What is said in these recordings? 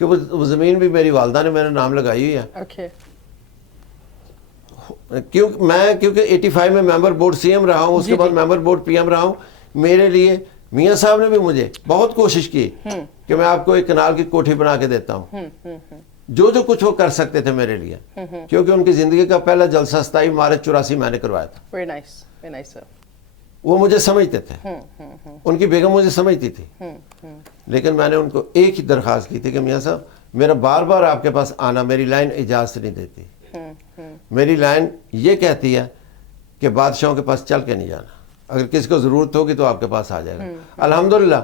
کہ وہ زمین بھی میری والدہ نے میرا نام لگائی ہوئی ہے. اوکے. کیونکہ 85 میں ممبر بورڈ سی ایم رہا ہوں, اس کے بعد ممبر بورڈ پی ایم رہا ہوں. میرے لیے میاں صاحب نے بھی مجھے بہت کوشش کی کہ میں آپ کو ایک کنال کی کوٹھی بنا کے دیتا ہوں. جو کچھ وہ کر سکتے تھے میرے لیے, کیونکہ ان کی زندگی کا پہلا جلسہ 27 مارچ 84 میں نے کروایا تھا. Very nice, very nice sir. وہ مجھے سمجھتے تھے, ان کی بیگم مجھے سمجھتی تھی, لیکن میں نے ان کو ایک ہی درخواست کی تھی کہ میاں صاحب میرا بار بار آپ کے پاس آنا, میری لائن اجازت نہیں دیتی. میری لائن یہ کہتی ہے کہ بادشاہوں کے پاس چل کے نہیں جانا, اگر کسی کو ضرورت ہوگی تو آپ کے پاس آ جائے گا. الحمدللہ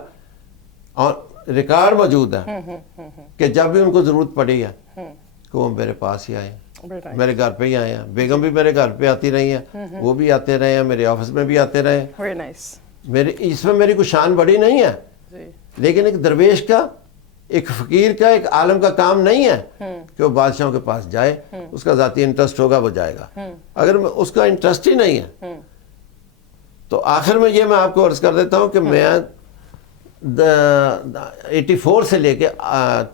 ریکارڈ موجود ہے کہ جب بھی ان کو ضرورت پڑی ہے کہ وہ میرے پاس ہی آئے, میرے گھر پہ ہی آئے ہیں. بیگم بھی میرے گھر پہ آتی رہی ہیں, وہ بھی آتے رہے ہیں, میرے آفس میں بھی آتے رہے. Very nice. اس میں میری کوئی شان بڑی نہیں ہے, لیکن ایک درویش کا, ایک فقیر کا, ایک عالم کا کام نہیں ہے کہ وہ بادشاہوں کے پاس جائے. اس کا ذاتی انٹرسٹ ہوگا وہ جائے گا. اگر اس کا انٹرسٹ ہی نہیں ہے تو آخر میں یہ میں آپ کو عرض کر دیتا ہوں کہ میں 84 سے لے کے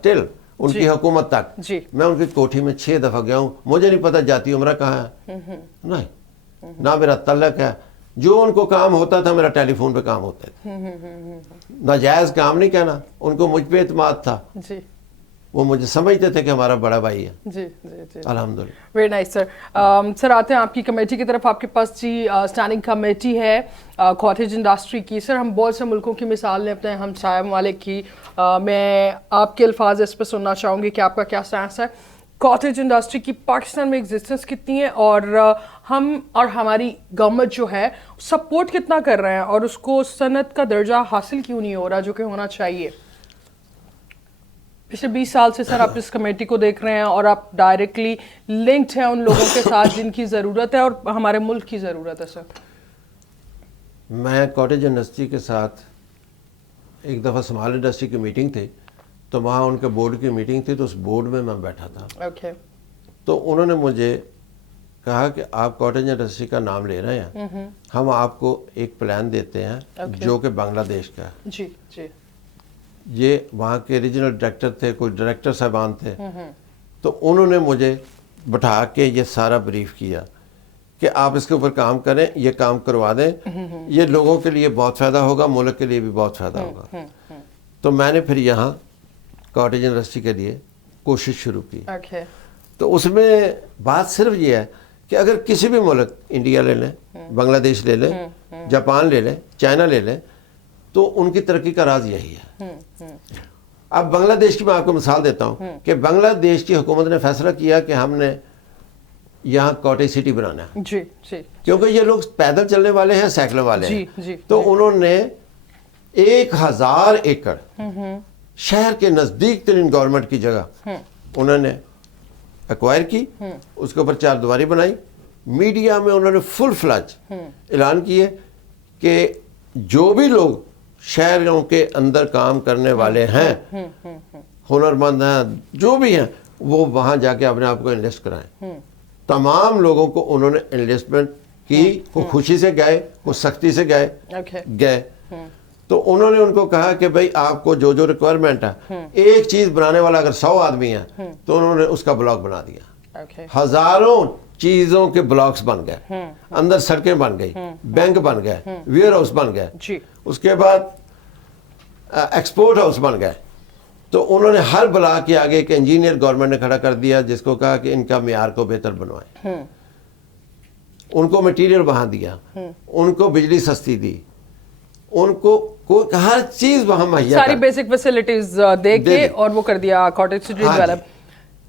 ٹل ان کی حکومت تک میں ان کی کوٹھی میں 6 دفعہ گیا ہوں. مجھے نہیں پتا جاتی عمرہ کہاں ہے, نہیں, نہ میرا تعلق ہے. جو ان کو کام ہوتا تھا میرا ٹیلی فون پہ کام ہوتا تھا. ناجائز کام نہیں کہنا, ان کو مجھ پہ اعتماد تھا. وہ مجھے سمجھتے تھے کہ ہمارا بڑا بھائی ہے. جی جی جی, الحمدللہ. ویری نائس سر. سر آتے ہیں آپ کی کمیٹی کی طرف. آپ کے پاس جی اسٹینڈنگ کمیٹی ہے کاٹیج انڈسٹری کی. سر ہم بہت سے ملکوں کی مثال لیں اپنے ہمسایہ ممالک کی. میں آپ کے الفاظ اس پہ سننا چاہوں گی کہ آپ کا کیا سٹینس ہے. کاٹیج انڈسٹری کی پاکستان میں ایگزسٹنس کتنی ہے, اور ہم اور ہماری گورنمنٹ جو ہے سپورٹ کتنا کر رہے ہیں, اور اس کو صنعت کا درجہ حاصل کیوں نہیں ہو رہا جو کہ ہونا چاہیے؟ پچھلے 20 سال سے سر آپ اس کمیٹی کو دیکھ رہے ہیں اور آپ ڈائریکٹلی لنکڈ ہیں ان لوگوں کے ساتھ جن کی ضرورت ہے اور ہمارے ملک کی ضرورت ہے. سر میں کاٹیج انڈسٹری کے ساتھ ایک دفعہ اسمال انڈسٹری کی میٹنگ تھی, تو وہاں ان کے بورڈ کی میٹنگ تھی, تو اس بورڈ میں بیٹھا تھا. اوکے. تو انہوں نے مجھے کہا کہ آپ کاٹیج انڈسٹری کا نام لے رہے ہیں, ہم آپ کو ایک پلان دیتے ہیں جو کہ بنگلہ دیش کا ہے. جی جی. یہ وہاں کے ریجنل ڈائریکٹر تھے, کوئی ڈائریکٹر صاحبان تھے, تو انہوں نے مجھے بٹھا کے یہ سارا بریف کیا کہ آپ اس کے اوپر کام کریں, یہ کام کروا دیں, یہ لوگوں کے لیے بہت فائدہ ہوگا, ملک کے لیے بھی بہت فائدہ ہوگا. تو میں نے پھر یہاں کاٹیج انڈسٹری کے لیے کوشش شروع کی. تو اس میں بات صرف یہ ہے کہ اگر کسی بھی ملک, انڈیا لے لیں, بنگلہ دیش لے لیں, جاپان لے لیں, چائنا لے لیں, تو ان کی ترقی کا راز یہی ہے. اب بنگلہ دیش کی میں آپ کو مثال دیتا ہوں کہ بنگلہ دیش کی حکومت نے فیصلہ کیا کہ ہم نے یہاں کاٹیج سٹی بنانا ہے. جی جی. کیونکہ یہ لوگ پیدل چلنے والے ہیں, سائیکل والے ہیں. تو انہوں نے 1000 ایکڑ شہر کے نزدیک ترین گورنمنٹ کی جگہ انہوں نے ایکوائر کی, اس کے اوپر 4 دیواری بنائی. میڈیا میں انہوں نے فل فلج اعلان کیے کہ جو بھی لوگ شہروں کے اندر کام کرنے والے ہیں, ہنرمند ہیں, جو بھی ہیں, وہ وہاں جا کے اپنے آپ کو انویسٹ کرائیں. تمام لوگوں کو انہوں نے انویسٹمنٹ کی, وہ خوشی سے گئے, وہ سختی سے گئے. تو انہوں نے ان کو کہا کہ بھئی آپ کو جو ریکوائرمنٹ ہے, ایک چیز بنانے والا اگر 100 آدمی ہیں تو انہوں نے اس کا بلاک بنا دیا. ہزاروں چیزوں کے بلاکس بن گئے, اندر سڑکیں بن گئی, بینک بن گئے, ویئر ہاؤس بن گئے, اس کے بعد ایکسپورٹ ہاؤس بن گئے. تو انہوں نے ہر بلاک کے آگے ایک انجینئر گورنمنٹ نے کھڑا کر دیا, جس کو کہا کہ ان کا معیار کو بہتر بنوائیں. ان کو میٹیریل وہاں دیا, ان کو بجلی سستی دی, ان کو ہر چیز وہاں مہیا, ساری بیسک فیسلٹیز دے کے, اور وہ کر دیا کاٹیج سٹی ڈیولپ.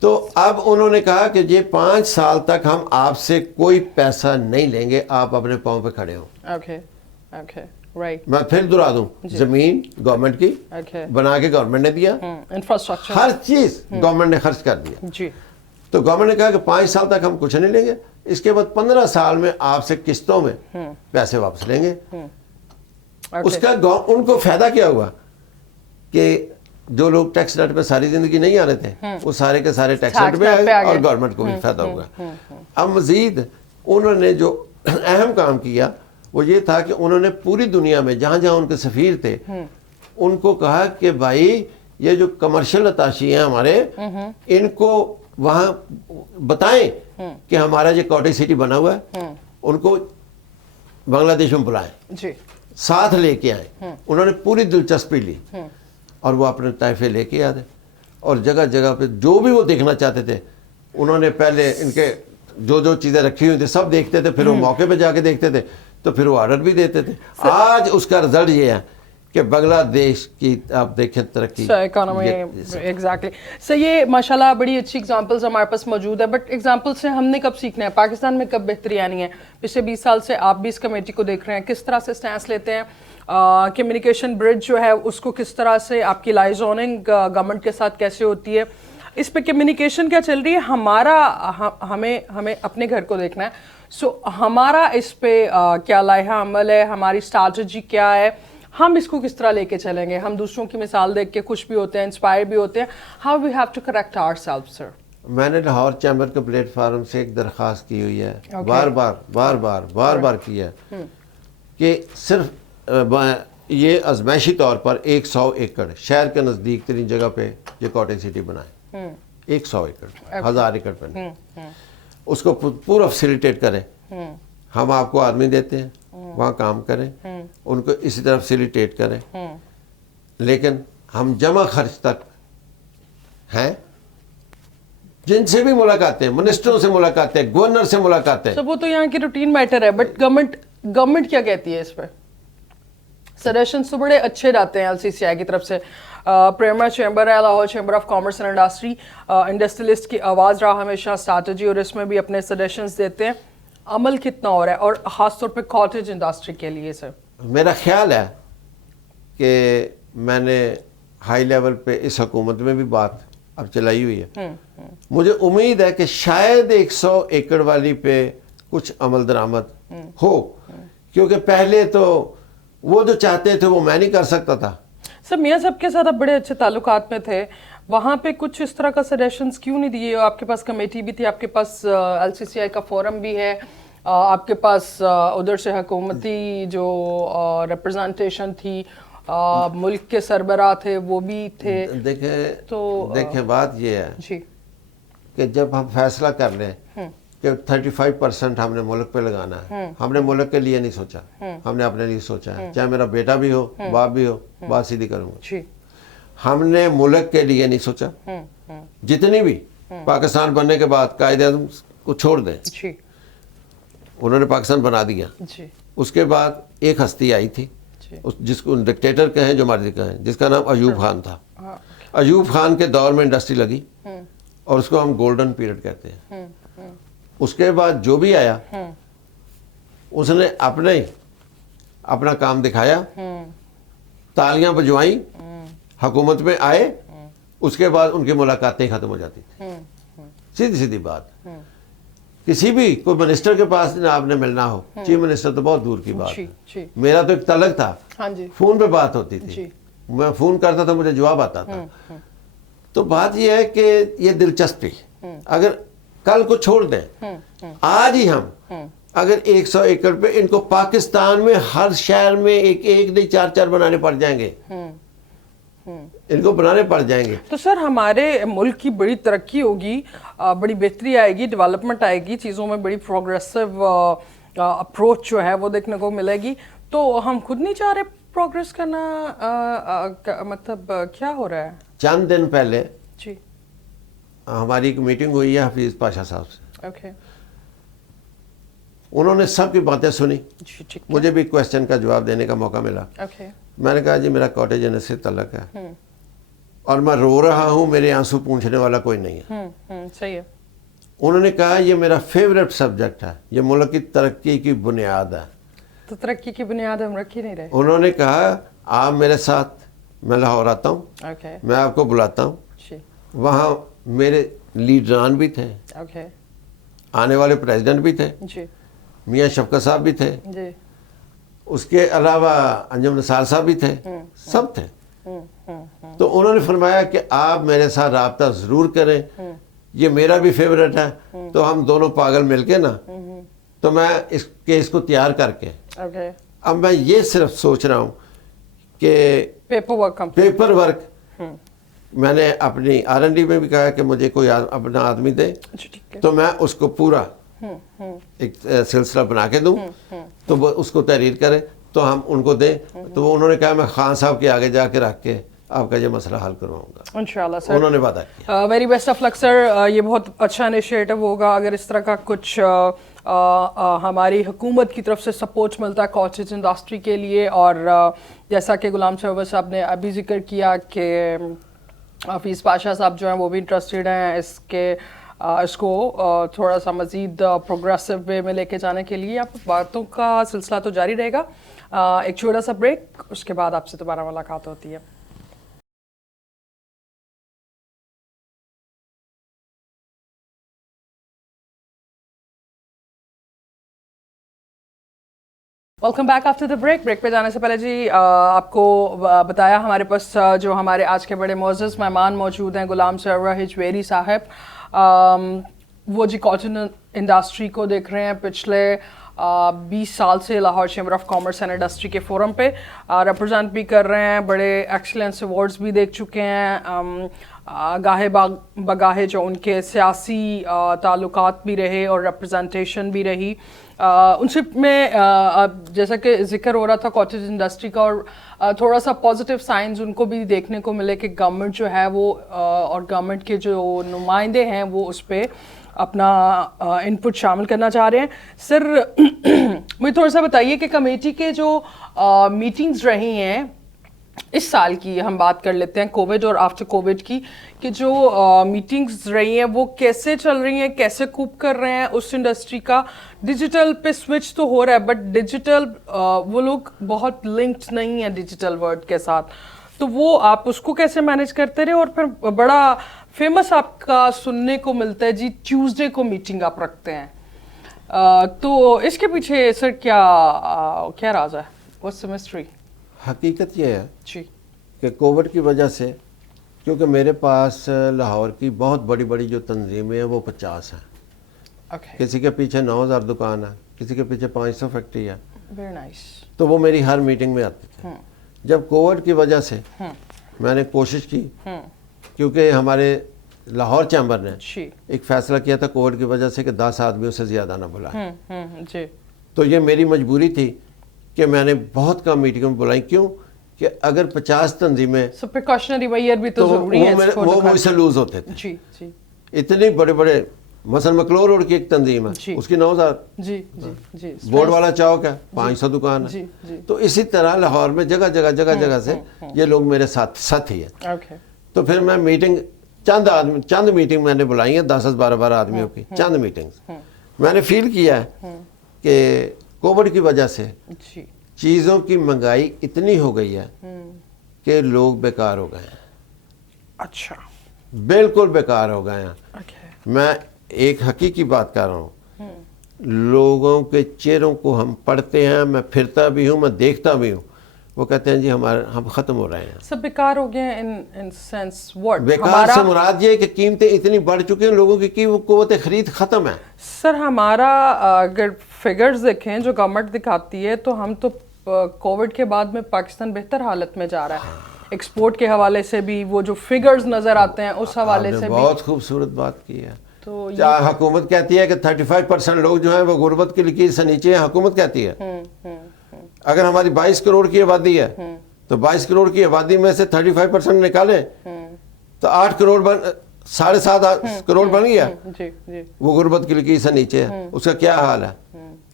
تو اب انہوں نے کہا کہ یہ 5 سال تک ہم آپ سے کوئی پیسہ نہیں لیں گے, آپ اپنے پاؤں پہ کھڑے ہو. میں پھر دہرا دوں, زمین گورنمنٹ کی بنا کے گورنمنٹ نے دیا, انفراسٹرکچر ہر چیز گورنمنٹ نے خرچ کر دیا. تو گورنمنٹ نے کہا کہ 5 سال تک ہم کچھ نہیں لیں گے, اس کے بعد 15 سال میں آپ سے قسطوں میں پیسے واپس لیں گے. اس کا ان کو فائدہ کیا ہوا کہ جو لوگ ٹیکس نیٹ پہ ساری زندگی نہیں آ رہے تھے, وہ سارے کے سارے ٹیکس نیٹ پہ آئے, اور گورنمنٹ کو بھی فائدہ ہوگا. اب مزید انہوں نے جو اہم کام کیا وہ یہ تھا کہ انہوں نے پوری دنیا میں جہاں جہاں ان کے سفیر تھے, ان کو کہا کہ بھائی یہ جو کمرشل اتاشی ہیں ہمارے ان کو وہاں بتائیں کہ ہمارا جو کاٹیج سٹی بنا ہوا ہے ان کو بنگلہ دیش میں بلائیں جی ساتھ لے کے آئیں. انہوں نے پوری دلچسپی لی اور وہ اپنے طائفے لے کے آتے اور جگہ جگہ پہ جو بھی وہ دیکھنا چاہتے تھے انہوں نے پہلے ان کے جو چیزیں رکھی ہوئی تھی سب دیکھتے تھے, پھر وہ موقع پہ جا کے دیکھتے تھے تو پھر وہ آرڈر بھی دیتے تھے. آج اس کا رزلٹ یہ ہے کہ بنگلہ دیش کی آپ دیکھیں ترقی اکانومی ایگزیکٹلی. سر یہ ماشاءاللہ بڑی اچھی ایگزامپلز ہمارے پاس موجود ہے, بٹ ایگزامپل سے ہم نے کب سیکھنا ہے, پاکستان میں کب بہتری آنی ہے؟ پچھلے 20 سال سے آپ بھی اس کمیٹی کو دیکھ رہے ہیں, کس طرح سے سٹینس لیتے ہیں, کمیونیکیشن برج جو ہے اس کو کس طرح سے, آپ کی لائزوننگ گورنمنٹ کے ساتھ کیسے ہوتی ہے, اس پہ کمیونیکیشن کیا چل رہی ہے؟ ہمیں اپنے گھر کو دیکھنا ہے. سو ہمارا اس پہ کیا لائحہ عمل ہے, ہماری اسٹریٹجی کیا ہے, ہم اس کو کس طرح لے کے چلیں گے؟ ہم دوسروں کی مثال دیکھ کے خوش بھی ہوتے ہیں, انسپائر بھی ہوتے ہیں. How we have to correct our self sir. میں نے لاہور چیمبر کے پلیٹ فارم سے ایک درخواست کی ہوئی ہے, بار بار کی ہے کہ صرف یہ ازمائشی طور پر 100 ایکڑ شہر کے نزدیک ترین جگہ پہ یہ کاٹیج سٹی بنائیں. 100 ایکڑ 1000 ایکڑ پہ اس کو پورا فیسیلیٹیٹ کریں. ہم آپ کو آدمی دیتے ہیں, وہاں کام کریں, ان کو اسی طرح فیسیلیٹیٹ کریں, لیکن ہم جمع خرچ تک ہیں. جن سے بھی ملاقاتیں, منسٹروں سے ملاقاتیں, گورنر سے ملاقاتیں, سب وہ تو یہاں کی روٹین میٹر ہے, بٹ گورنمنٹ کیا کہتی ہے اس پہ؟ سجیشنز تو بڑے اچھے جاتے ہیں LCCI کی طرف سے. پریما چیمبر ہے, Lahore chamber of commerce and industry, industrialist کی آواز رہا ہمیشہ اسٹریٹجی, اور اس میں بھی اپنے سجیشنز دیتے ہیں. عمل کتنا ہو رہا ہے, اور خاص طور پہ کاٹیج انڈسٹری کے لیے سر؟ میرا خیال ہے کہ میں نے ہائی لیول پہ اس حکومت میں بھی بات اب چلائی ہوئی ہے. مجھے امید ہے کہ شاید 100 ایکڑ والی پہ کچھ عمل درآمد ہو, کیونکہ پہلے تو وہ جو چاہتے تھے وہ میں نہیں کر سکتا تھا. سر میاں صاحب کے ساتھ آپ بڑے اچھے تعلقات میں تھے, وہاں پہ کچھ اس طرح کا سجیشنز کیوں نہیں دیے؟ آپ کے پاس کمیٹی بھی تھی, آپ کے پاس LCCI کا فورم بھی ہے, آپ کے پاس ادھر سے حکومتی جو ریپرزنٹیشن تھی, ملک کے سربراہ تھے وہ بھی تھے. دیکھیں بات یہ ہے جی کہ جب ہم فیصلہ کر لیں کہ 35% ہم نے ملک پہ لگانا ہے, ہم نے ملک کے لیے نہیں سوچا, ہم نے اپنے لیے سوچا ہے. چاہے میرا بیٹا بھی ہو, باپ بھی ہو, بات سیدھی کروں گا, ہم نے ملک کے لیے نہیں سوچا. جتنی بھی پاکستان بننے کے بعد قائد اعظم کو چھوڑ دیں, انہوں نے پاکستان بنا دیا. اس کے بعد ایک ہستی آئی تھی, جس کو ڈکٹیٹر کہیں جو مرضی کہیں, جس کا نام ایوب خان تھا. ایوب خان کے دور میں انڈسٹری لگی اور اس کو ہم گولڈن پیریڈ کہتے ہیں. اس کے بعد جو بھی آیا اس نے اپنا کام دکھایا, تالیاں بجوائیں, حکومت میں آئے, اس کے بعد ان کی ملاقاتیں ختم ہو جاتی تھی. سیدھی بات. کسی بھی کوئی منسٹر کے پاس آپ نے ملنا ہو, چیف منسٹر تو بہت دور کی بات ہے. میرا تو ایک تعلق تھا, فون پہ بات ہوتی تھی, میں فون کرتا تھا, مجھے جواب آتا تھا. تو بات یہ ہے کہ یہ دلچسپی, اگر کل کو چھوڑ دیں, آج ہی ہم اگر 100 ایکڑ پہ ان کو پاکستان میں ہر شہر میں ایک نہیں 4 بنانے پڑ جائیں گے, ان کو بنانے پڑ جائیں گے, تو سر ہمارے ملک کی بڑی ترقی ہوگی, بڑی بہتری آئے گی, ڈیولپمنٹ آئے گی, چیزوں میں بڑی پروگریسو اپروچ جو ہے وہ دیکھنے کو ملے گی. تو ہم خود نہیں چاہ رہے پروگریس کرنا, مطلب کیا ہو رہا ہے؟ چند دن پہلے جی ہماری ایک میٹنگ ہوئی ہے حفیظ پاشا صاحب سے. اوکے, انہوں نے سب کی باتیں سنی, مجھے بھی کویسچن کا جواب دینے کا موقع ملا. میں نے کہا جی میرا کاٹیج انڈسٹری سے تعلق ہے اور میں رو رہا ہوں, میرے آنسو پونچھنے والا کوئی نہیں ہے. صحیح ہے. انہوں نے کہا یہ میرا فیوریٹ سبجیکٹ ہے, یہ ملک کی ترقی کی بنیاد ہے. تو ترقی کی بنیاد ہم رکھ ہی نہیں رہے. انہوں نے کہا آپ میرے ساتھ, میں لاہور آتا ہوں, میں آپ کو بلاتا ہوں, وہاں میرے لیڈران بھی تھے, آنے والے پریزیڈنٹ بھی تھے, میاں شفقت صاحب بھی تھے, اس کے علاوہ انجم نثار صاحب بھی تھے, سب تھے. تو انہوں نے فرمایا کہ آپ میرے ساتھ رابطہ ضرور کریں, یہ میرا بھی فیوریٹ ہے. تو ہم دونوں پاگل مل کے نا, تو میں اس کیس کو تیار کر کے, اب میں یہ صرف سوچ رہا ہوں کہ پیپر ورک میں نے اپنی R&D میں بھی کہا کہ مجھے کوئی اپنا آدمی دے تو میں اس کو پورا ایک سلسلہ بنا کے دوں تو وہ اس کو تحریر کرے تو ہم ان کو دیں. تو وہ انہوں نے کہا میں خان صاحب کے آگے جا کے رکھ کے آپ کا یہ مسئلہ حل کرواؤں گا انشاءاللہ سر. انہوں نے وعدہ کیا. ویری بیسٹ آف لک سر. یہ بہت اچھا انیشیٹو ہوگا اگر اس طرح کا کچھ ہماری حکومت کی طرف سے سپورٹ ملتا ہے کاٹیج انڈسٹری کے لیے. اور جیسا کہ غلام سرور صاحب نے ابھی ذکر کیا کہ حفیظ پاشا صاحب جو ہیں وہ بھی انٹرسٹیڈ ہیں اس کو تھوڑا سا مزید پروگریسو وے میں لے کے جانے کے لیے. آپ باتوں کا سلسلہ تو جاری رہے گا. ایک چھوٹا سا بریک, اس کے بعد آپ سے دوبارہ ملاقات ہوتی ہے. Welcome back after the break. Break پہ جانے سے پہلے جی آپ کو بتایا ہمارے پاس جو ہمارے آج کے بڑے معزز مہمان موجود ہیں غلام سرور ہجویری صاحب. وہ جی کاٹن انڈسٹری کو دیکھ رہے ہیں پچھلے 20 سال سے Lahore chamber of commerce and industry کے فورم پہ ریپرزینٹ بھی کر رہے ہیں. بڑے ایکسلنس ایوارڈز بھی دیکھ چکے ہیں. گاہے بگاہے جو ان کے سیاسی تعلقات بھی رہے اور ریپرزنٹیشن بھی رہی. ان سے میں جیسا کہ ذکر ہو رہا تھا کاٹیج انڈسٹری کا, اور تھوڑا سا پازیٹیو سائنز ان کو بھی دیکھنے کو ملے کہ گورنمنٹ جو ہے وہ اور گورنمنٹ کے جو نمائندے ہیں وہ اس پہ اپنا انپٹ شامل کرنا چاہ رہے ہیں. سر مجھے تھوڑا سا بتائیے کہ کمیٹی کے جو میٹنگز رہی ہیں اس سال کی, ہم بات کر لیتے ہیں کووڈ اور آفٹر کووڈ کی, کہ جو میٹنگز رہی ہیں وہ کیسے چل رہی ہیں, کیسے کوپ کر رہے ہیں اس انڈسٹری کا. ڈیجیٹل پہ سوئچ تو ہو رہا ہے بٹ ڈیجیٹل وہ لوگ بہت لنکڈ نہیں ہیں ڈیجیٹل ورلڈ کے ساتھ, تو وہ آپ اس کو کیسے مینیج کرتے رہے. اور پھر بڑا فیمس آپ کا سننے کو ملتا ہے جی ٹیوزڈے کو میٹنگ آپ رکھتے ہیں, تو اس کے پیچھے سر کیا راز ہے, واٹس دی مسٹری؟ حقیقت یہ ہے جی کہ کووڈ کی وجہ سے, کیونکہ میرے پاس لاہور کی بہت بڑی بڑی جو تنظیمیں ہیں وہ 50 ہیں. کسی کے پیچھے 9000 دکان ہے, کسی کے پیچھے 500 فیکٹری ہے. Very nice. تو وہ میری ہر میٹنگ میں آتے تھے. جب کووڈ کی وجہ سے میں نے کوشش کی, کیونکہ ہمارے لاہور چیمبر نے ایک فیصلہ کیا تھا کووڈ کی وجہ سے کہ 10 آدمیوں سے زیادہ نہ بلائیں, تو یہ میری مجبوری تھی کہ میں نے بہت کم میٹنگوں میں بلائیں. کیوں کہ اگر 50 تنظیمیں پریکاشنری میئر بھی تو ضروری ہے, وہ مجھ سے لوز ہوتے تھے. جی جی اتنے بڑے بڑے, مثلا مکلور روڈ کی ایک تنظیم ہے اس کی 9000, جی جی جی بورڈ والا چوک ہے 500 دکان ہے. تو اسی طرح لاہور میں جگہ جگہ سے یہ لوگ میرے ساتھ ہی ہیں. تو پھر میں میٹنگ چند میٹنگ میں نے بلائی ہیں 10-12 آدمیوں کی, چند میٹنگ. میں نے فیل کیا ہے کہ کووڈ کی وجہ سے چیزوں کی مہنگائی اتنی ہو گئی ہے کہ لوگ بیکار ہو گئے ہیں. اچھا, بالکل بیکار ہو گئے ہیں. میں ایک حقیقی بات کر رہا ہوں, لوگوں کے چہروں کو ہم پڑھتے ہیں, میں پھرتا بھی ہوں, میں دیکھتا بھی ہوں, وہ کہتے ہیں جی ہم ختم ہو رہے ہیں. سب بیکار ہو گئے ہیں ان سینس واٹ؟ بیکار سے مراد یہ کہ قیمتیں اتنی بڑھ چکی ہیں لوگوں کی وہ قوت خرید ختم ہے. سر ہمارا اگر فگرز دیکھیں جو گورنمنٹ دکھاتی ہے تو ہم تو کووڈ کے بعد میں پاکستان بہتر حالت میں جا رہا ہے. ایکسپورٹ کے حوالے سے بھی وہ جو فگرز نظر آتے ہیں اس حوالے سے بھی. بہت خوبصورت بات کی ہے. حکومت کہتی ہے کہ 35% لوگ جو ہیں وہ غربت کی لکیر سے نیچے ہیں. حکومت کہتی ہے اگر ہماری 22 کروڑ کی آبادی ہے تو 22 کروڑ کی آبادی میں سے 35% نکالیں تو 8 کروڑ 7.5 کروڑ بن گیا. وہ غربت کی لکیر سے نیچے ہے. اس کا کیا حال ہے؟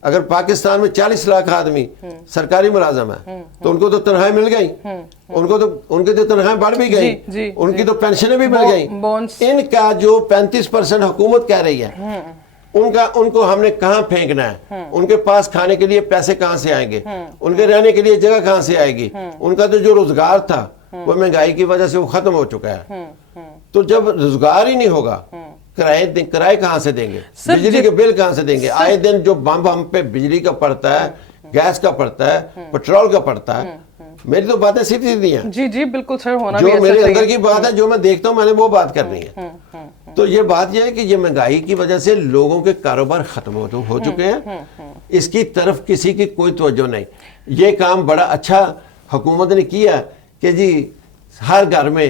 اگر پاکستان میں 40 لاکھ آدمی سرکاری ملازم ہے تو ان کو تو تنخواہیں مل گئی, ان کی تو تنخواہیں بڑھ بھی گئی, ان کی تو پینشنیں بھی مل گئیں. ان کا جو 35% حکومت کہہ رہی ہے ان کو ہم نے کہاں پھینکنا ہے؟ ان کے پاس کھانے کے لیے پیسے کہاں سے آئیں گے؟ ان کے رہنے کے لیے جگہ کہاں سے آئے گی؟ ان کا تو جو روزگار تھا وہ مہنگائی کی وجہ سے وہ ختم ہو چکا ہے. تو جب روزگار ہی نہیں ہوگا کرائے کہاں سے دیں گے؟ بجلی کے بل کہاں سے دیں گے؟ آئے دن جو بم ہم پہ بجلی کا پڑتا ہے, گیس کا پڑتا ہے, پیٹرول کا پڑتا ہے. میری تو باتیں سیدھی سیدھی ہیں. جی جی بالکل سر, ہونا جو میرے اندر کی بات ہے, جو میں دیکھتا ہوں میں نے وہ بات کرنی ہے. تو یہ بات یہ ہے کہ یہ مہنگائی کی وجہ سے لوگوں کے کاروبار ختم ہو چکے ہیں. اس کی طرف کسی کی کوئی توجہ نہیں. یہ کام بڑا اچھا حکومت نے کیا کہ جی ہر گھر میں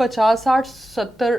50-60-70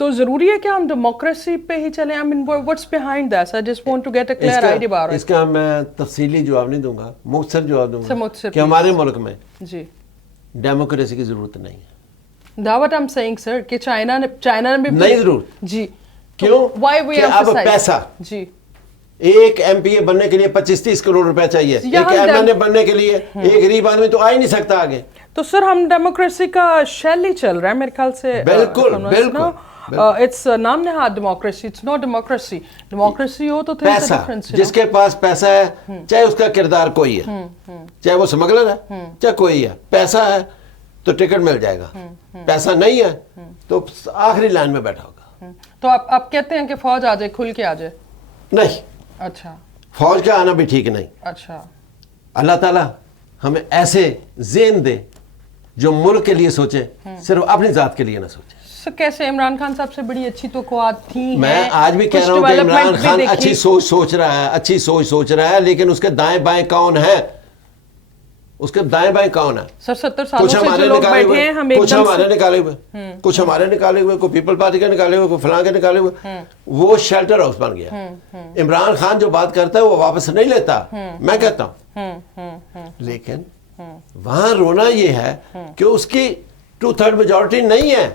تو ضروری ہے کہ ہم ڈیموکریسی پہ ہی چلیں؟ I mean, what's behind that? I just want to get a clear idea about it. اس کا میں تفصیلی جواب نہیں دوں گا، مختصر جواب دوں گا مختصر کہ ہمارے ملک میں جی ڈیموکریسی کی ضرورت نہیں ہے. That's what I'm saying, sir, کہ چائنا نے بھی نہیں ضرورت. جی کیوں؟ why we کہ اب emphasize پیسہ جی ایک ایم پی اے بننے کے لیے 25-30 کروڑ روپے چاہیے، ایک ایم این اے بننے کے لیے ایک غریب آدمی تو آ ہی نہیں سکتا آگے. تو سر ہم ڈیموکریسی کا شیل ہی چل رہا ہے میرے خیال سے. بالکل بالکل. اٹس نام نہاد democracy, it's not democracy. Democracy ہو تو پیسہ، جس کے پاس پیسہ ہے چاہے اس کا کردار کوئی ہے، چاہے وہ اسمگلر ہے چاہے کوئی ہے، پیسہ ہے تو ٹکٹ مل جائے گا، پیسہ نہیں ہے تو آخری لائن میں بیٹھا ہوگا. تو آپ کہتے ہیں کہ فوج آ جائے، کھل کے آ جائے؟ نہیں، اچھا فوج کا آنا بھی ٹھیک نہیں. اچھا اللہ تعالیٰ ہمیں ایسے ذہن دے جو ملک کے لیے سوچے، صرف اپنی ذات کے لیے نہ سوچے. کیسے عمران خان صاحب سے بڑی اچھی توقعات تھیں. میں آج بھی کہہ رہا ہوں کہ عمران خان اچھی سوچ سوچ رہا ہے لیکن اس کے دائیں بائیں کون ہے؟ اس کے دائیں بائیں کون ہے؟ سر 70 سالوں سے جو لوگ بیٹھے ہیں، ہم کچھ ہمارے نکالے ہوئے، کچھ ہمارے نکالے ہوئے، کوئی پیپل پارٹی کے نکالے ہوئے، کوئی فلاں کے نکالے ہوئے. وہ شیلٹر ہاؤس بن گیا. عمران خان جو بات کرتا ہے وہ واپس نہیں لیتا، میں کہتا ہوں. لیکن وہاں رونا یہ ہے کہ اس کی 2/3 میجورٹی نہیں ہے.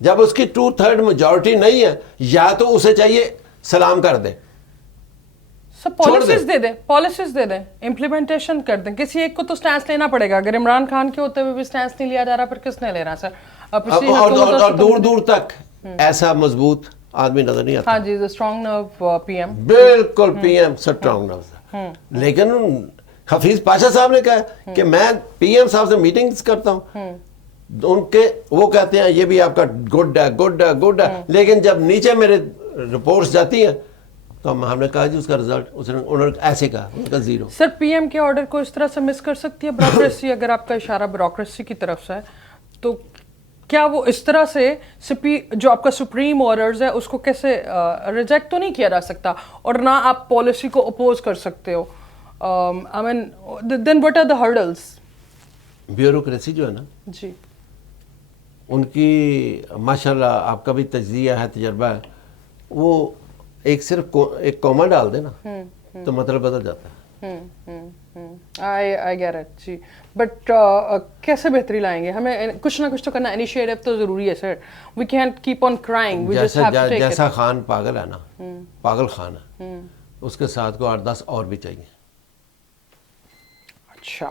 جب اس کی 2/3 میجورٹی نہیں ہے، یا تو اسے چاہیے سلام کر دے، پالیسیز دے دیں، امپلیمنٹیشن کر دیں. کسی ایک کو تو سٹینس لینا پڑے گا. اگر عمران خان کے ہوتے ہوئے بھی سٹینس نہیں لیا جا رہا، پھر کس نے لینا سر؟ اور دور دور تک ایسا مضبوط آدمی نظر نہیں آتا. ہاں جی، اسٹرانگ نرو پی ایم. بالکل پی ایم اسٹرانگ نرو. لیکن حفیظ پاشا صاحب نے کہا کہ میں پی ایم صاحب سے میٹنگز کرتا ہوں، ان کے وہ کہتے ہیں یہ بھی آپ کا گڈ ہے، لیکن جب نیچے میرے رپورٹس جاتی ہیں تو ہم نے کہا جی اس کا رزلٹ انہوں نے ایسے کہا، ان کا 0. سر پی ایم کے آرڈر کو اس طرح سے مس کر سکتی ہے بیوروکریسی؟ اگر آپ کا اشارہ بیوروکریسی کی طرف سے ہے تو کیا وہ اس طرح سے جو آپ کا سپریم آرڈرز ہے اس کو کیسے ریجیکٹ تو نہیں کیا جا سکتا، اور نہ آپ پالیسی کو اپوز کر سکتے ہو؟ I mean, then what are the hurdles? Bureaucracy جو ہے نا جی، ان کی ماشاءاللہ آپ کا بھی تجزیہ ہے، تجربہ ہے، وہ صرف ایک کوما ڈال دے نا تو مطلب بدل جاتا ہے. I get it. جی، بٹ کیسے بہتری لائیں گے؟ ہمیں کچھ نہ کچھ تو کرنا، انیشیٹو تو ضروری ہے سر. We can't keep on crying. We just have to take it. جیسا خان پاگل ہے نا، پاگل خان ہے، اس کے ساتھ کو 8-10 اور بھی چاہیے. اچھا،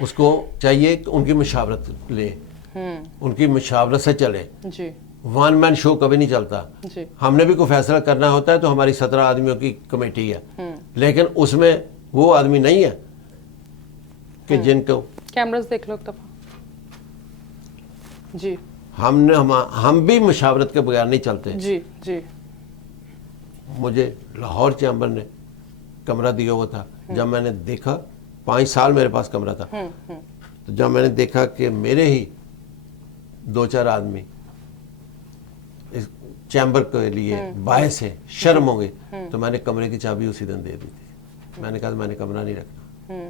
اس کو چاہیے کہ ان کی مشاورت لے، ان کی مشاورت سے چلے. جی، ون مین شو کبھی نہیں چلتا. جی، ہم نے بھی کوئی فیصلہ کرنا ہوتا ہے تو ہماری 17 آدمیوں کی کمیٹی ہے، لیکن اس میں وہ آدمی نہیں ہے کہ جن کو کیمراز دیکھ لو ایک دفعہ. جی، ہم بھی مشاورت کے بغیر نہیں چلتے. جی جی. مجھے لاہور چیمبر نے کمرہ دیا ہوا تھا. جب میں نے دیکھا 5 سال میرے پاس کمرہ تھا، تو جب میں نے دیکھا کہ میرے ہی 2-4 آدمی اس چیمبر کے لیے باعث سے شرم ہوں گے، تو میں نے کمرے کی چابی اسی دن دے دی تھی. میں نے کہا میں نے کمرہ نہیں رکھنا.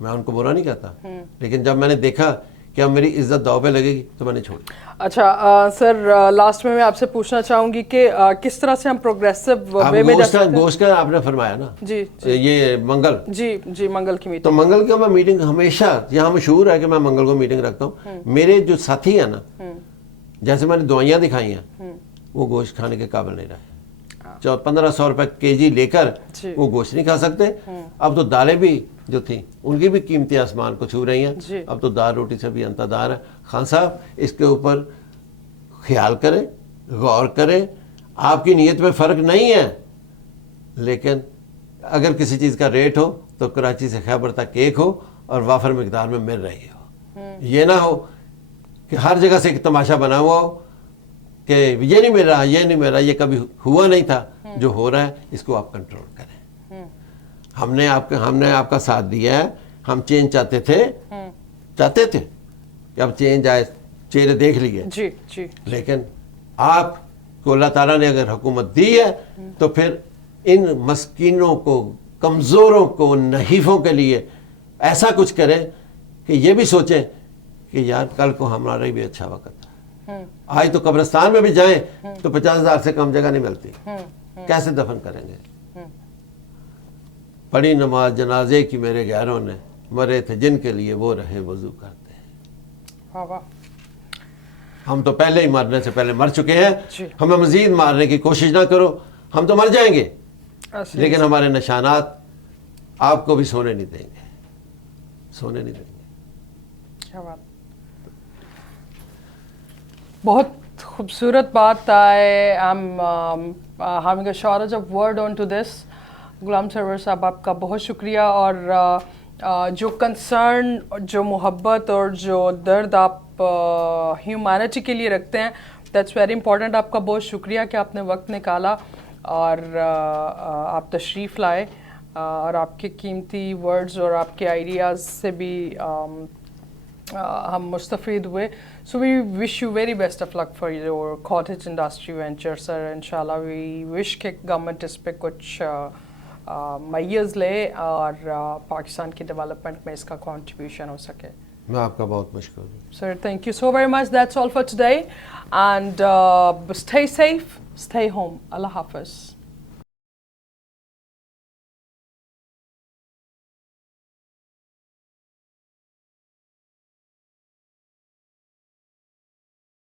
میں ان کو برا نہیں کہتا، لیکن جب میں نے دیکھا کہ اب میری عزت داؤ پہ لگے گی تو میں نے چھوڑ. اچھا سر، لاسٹ میں آپ سے پوچھنا چاہوں گی کہ کس طرح سے ہم پروگریسو وے میں جا سکتے ہیں؟ گوشت کا آپ نے فرمایا نا، جی یہ منگل. جی جی، منگل کی میٹنگ. تو منگل کا میں میٹنگ ہمیشہ یہاں مشہور ہے کہ میں منگل کو میٹنگ رکھتا ہوں. میرے جو ساتھی ہیں نا، جیسے میں نے دوائیاں دکھائی ہیں، وہ گوشت کھانے کے قابل نہیں رہے. 1500 روپے kg لے کر وہ گوشت نہیں کھا سکتے. اب تو دالیں بھی جو تھیں ان کی بھی قیمتیں آسمان کو چھو رہی ہیں. اب تو دال روٹی سے بھی انتظار ہے. خان صاحب اس کے اوپر خیال کریں، غور کریں. آپ کی نیت میں فرق نہیں ہے، لیکن اگر کسی چیز کا ریٹ ہو تو کراچی سے خیبر تک ایک ہو اور وافر مقدار میں مل رہی ہو. یہ نہ ہو کہ ہر جگہ سے ایک تماشا بنا ہوا ہو کہ یہ نہیں مل رہا، یہ نہیں مل رہا، یہ کبھی ہوا نہیں تھا. جو ہو رہا ہے اس کو آپ کنٹرول کریں. ہم نے آپ کا ساتھ دیا ہے. ہم چینج چاہتے تھے کہ اب چینج آئے، چہرے دیکھ لیے. جی جی. لیکن آپ کو اللہ تعالیٰ نے اگر حکومت دی ہے تو پھر ان مسکینوں کو، کمزوروں کو، نحیفوں کے لیے ایسا کچھ کریں کہ یہ بھی سوچیں کہ یار کل کو ہمارا بھی اچھا وقت ہے. آج تو قبرستان میں بھی جائیں تو 50,000 سے کم جگہ نہیں ملتی. کیسے دفن کریں گے؟ پڑھی نماز جنازے کی میرے غیروں نے، مرے تھے جن کے لیے وہ رہے وضو کرتے ہیں. واہ واہ. ہم تو پہلے ہی مرنے سے پہلے مر چکے ہیں. جی. ہمیں مزید مارنے کی کوشش نہ کرو، ہم تو مر جائیں گے لیکن ہمارے نشانات آپ کو بھی سونے نہیں دیں گے، سونے نہیں دیں گے. کیا بات، بہت خوبصورت بات ہے. having a shortage of word on to this. Ghulam Sarwar صاحب آپ کا بہت شکریہ، اور جو کنسرن، جو محبت اور جو درد آپ ہیومینٹی کے لیے رکھتے ہیں، دیٹس ویری امپورٹنٹ. آپ کا بہت شکریہ کہ آپ نے وقت نکالا اور آپ تشریف لائے، اور آپ کے قیمتی ورڈز اور آپ کے آئیڈیاز سے بھی ہم مستفید ہوئے. So we wish you very best of luck for your cottage industry venture sir. ان شاء اللہ وی وش کہ گورنمنٹ اس پہ کچھ میز لے اور پاکستان کی ڈیولپمنٹ میں اس کا کنٹریبیوشن ہو سکے. میں آپ کا بہت مشکور ہوں. Sir thank you so very much. That's all for today and stay safe, stay home. اللہ حافظ.